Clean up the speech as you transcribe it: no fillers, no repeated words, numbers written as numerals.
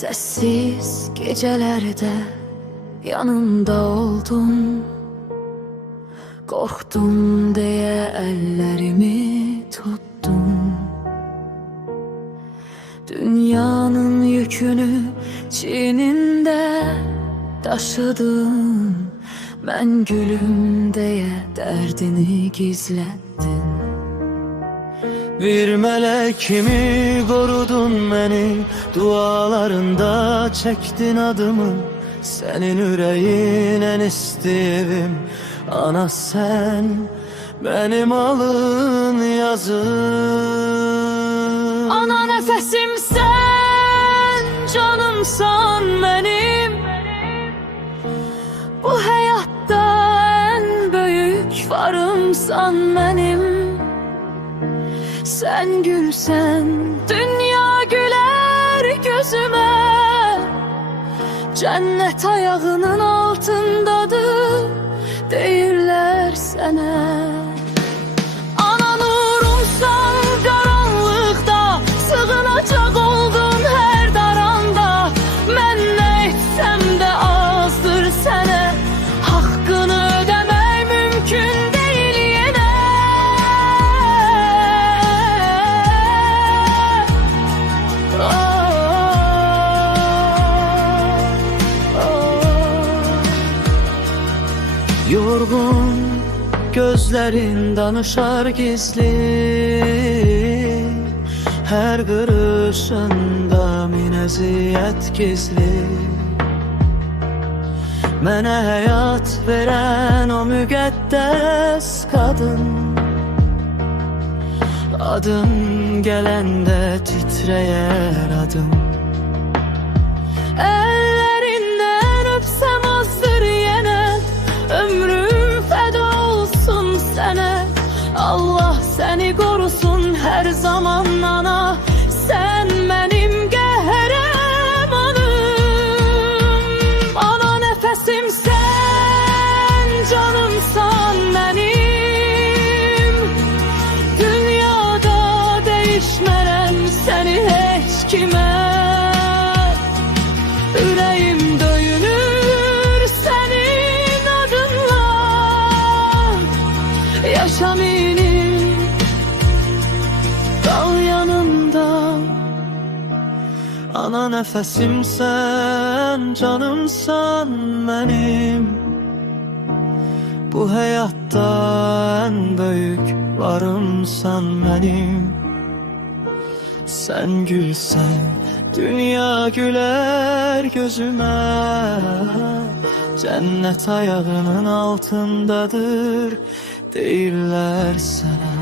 Sessiz gecelerde yanımda oldun. Korktum diye ellerimi tuttum. Dünyanın yükünü çiğninde taşıdım. Ben gülüm diye derdini gizlettin. Bir melek kimi korudun beni, dualarında çektin adımı. Senin yüreğin en istediğim, ana sen benim alın yazım. Ana nefesim sen, canımsan benim. Bu hayatta en büyük varımsan benim. Sen gülsen dünya güler gözüme. Cennet ayağının altındadır deyirler sana. Ana nurumsan karanlıkta, sığınacak oldun her daranda. Ben ne etsem de azdır sene, hakkını ödemek mümkün değil yine. Yorgun gözlerin danışar gizli, her gırışında min eziyet gizli. Mənə hayat veren o müqəddəs kadın, adın gelende titreyer adım. Ellerinden öpsem azdır yine, ömrüm feda olsun sana. Allah seni korusun her zaman ana. Sen benim kahramanım. Ana nefesim sen, canımsan benim. Dünyada değişmərəm seni hiç kime. Yüreğim döyünür senin adınla. Yaşam inim, kal yanımda. Ana nefesim sen, canımsan benim. Bu hayatta en büyük varımsan benim. Sen gülsen dünya güler gözüme. Cennet ayağının altındadır deyirlər sana.